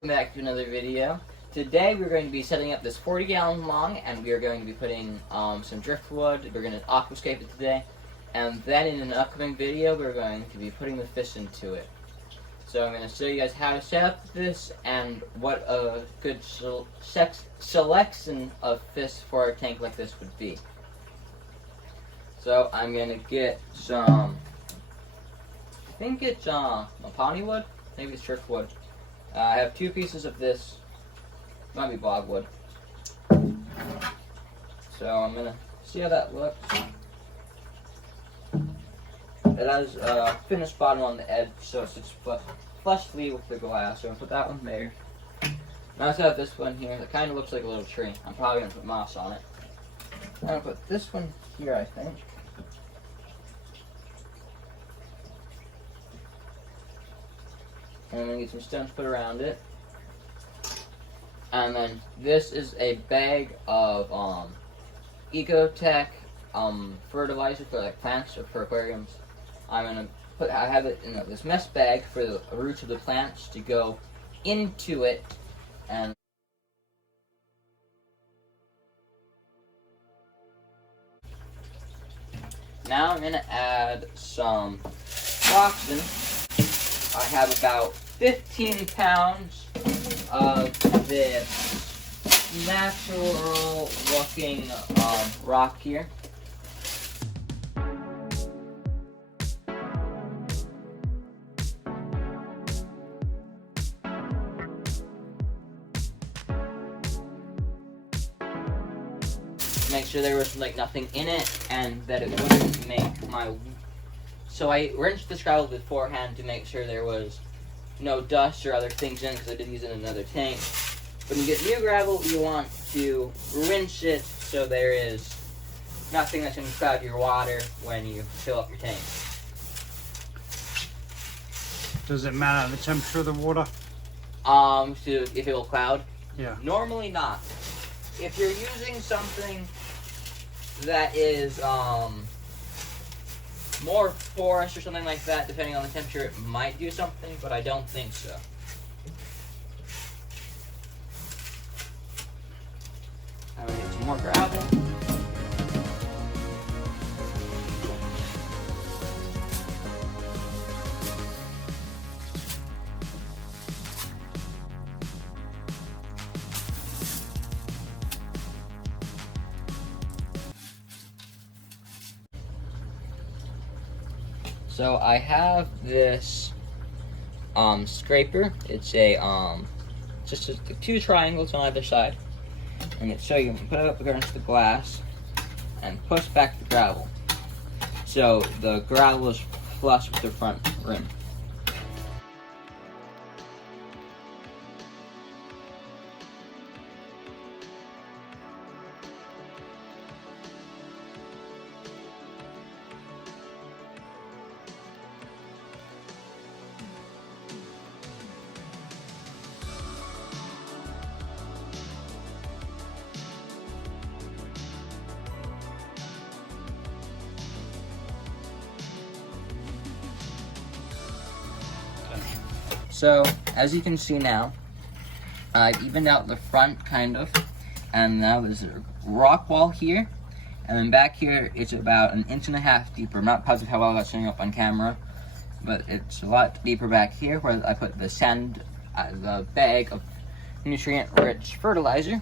Welcome back to another video. Today we're going to be setting up this 40-gallon long, and we are going to be putting some driftwood. We're going to aquascape it today, and then in an upcoming video we're going to be putting the fish into it. So I'm going to show you guys how to set up this and what a good selection of fish for a tank like this would be. So I'm going to get some, I think it's mapani wood, maybe it's driftwood. I have 2 pieces of this, might be bogwood. So I'm gonna see how that looks. It has a finished bottom on the edge, so it's just fleshly with the glass. So I'm gonna put that one there. I also have this one here that kind of looks like a little tree. I'm probably gonna put moss on it. I'm gonna put this one here, I think. And I'm going to get some stones put around it. And then this is a bag of Ecotech fertilizer for like plants or for aquariums. I'm going to put, I have it in this mesh bag for the roots of the plants to go into it. And now I'm going to add some rocks in. I have about 15 pounds of this natural looking rock here. Make sure there was like nothing in it and that it wouldn't make my... So I rinsed this gravel beforehand to make sure there was no dust or other things in it, because I did use it in another tank. When you get new gravel, you want to rinse it so there is nothing that's going to cloud your water when you fill up your tank. Does it matter the temperature of the water? So if it will cloud? Yeah. Normally not. If you're using something that is more porous or something like that, depending on the temperature, it might do something, but I don't think so. I'm gonna get some more gravel. So I have this scraper. It's a just 2 triangles on either side, and so you can put it up against the glass and push back the gravel, so the gravel is flush with the front rim. So, as you can see now, I've evened out the front, kind of, and now there's a rock wall here, and then back here, it's about 1.5 inches deeper. I'm not positive how well that's showing up on camera, but it's a lot deeper back here, where I put the sand, the bag of nutrient-rich fertilizer.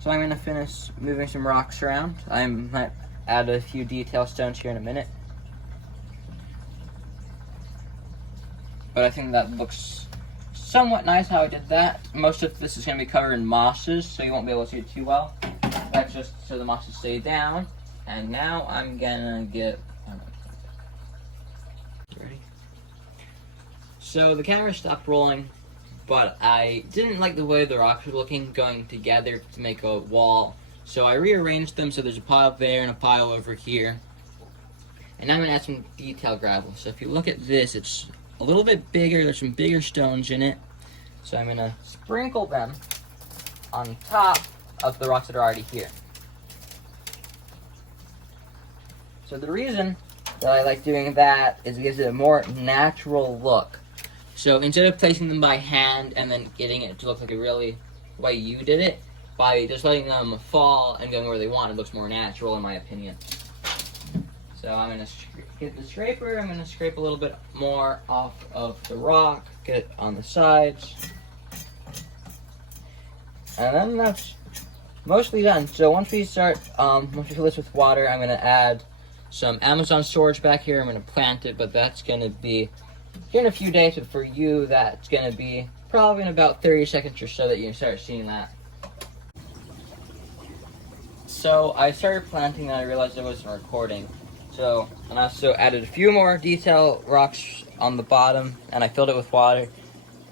So I'm going to finish moving some rocks around. I might add a few detail stones here in a minute. But I think that looks somewhat nice how I did that. Most of this is going to be covered in mosses, so you won't be able to see it too well. That's just so the mosses stay down. And now I'm going to get... Ready? So the camera stopped rolling, but I didn't like the way the rocks were looking going together to make a wall. So I rearranged them so there's a pile there and a pile over here. And I'm going to add some detail gravel. So if you look at this, it's a little bit bigger. There's some bigger stones in it. So I'm going to sprinkle them on top of the rocks that are already here. So the reason that I like doing that is it gives it a more natural look. So instead of placing them by hand and then getting it to look like a really way you did it, by just letting them fall and going where they want, it looks more natural in my opinion. So I'm going to get the scraper, I'm going to scrape a little bit more off of the rock, get it on the sides. And then that's mostly done. So once we start, once we fill this with water, I'm going to add some Amazon storage back here. I'm going to plant it, but that's going to be here in a few days. But for you, that's going to be probably in about 30 seconds or so that you can start seeing that. So I started planting and I realized I wasn't recording. So, and I also added a few more detail rocks on the bottom, and I filled it with water. And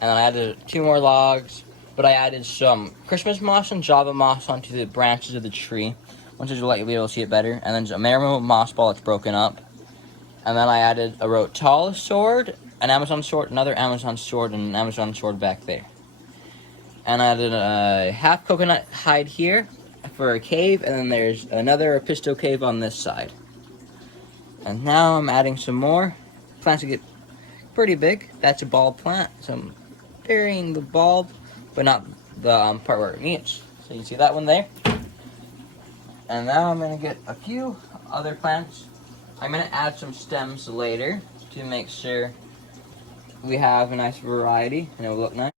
then I added 2 more logs, but I added some Christmas moss and Java moss onto the branches of the tree. Once you'll let you be able to see it better. And then a Marimo moss ball that's broken up. And then I added a Rotal sword, an Amazon sword, another Amazon sword, and an Amazon sword back there. And I added a half coconut hide here for a cave, and then there's another Apisto cave on this side. And now I'm adding some more plants to get pretty big. That's a bulb plant, so I'm burying the bulb, but not the part where it meets. So you see that one there. And now I'm going to get a few other plants. I'm going to add some stems later to make sure we have a nice variety and it will look nice.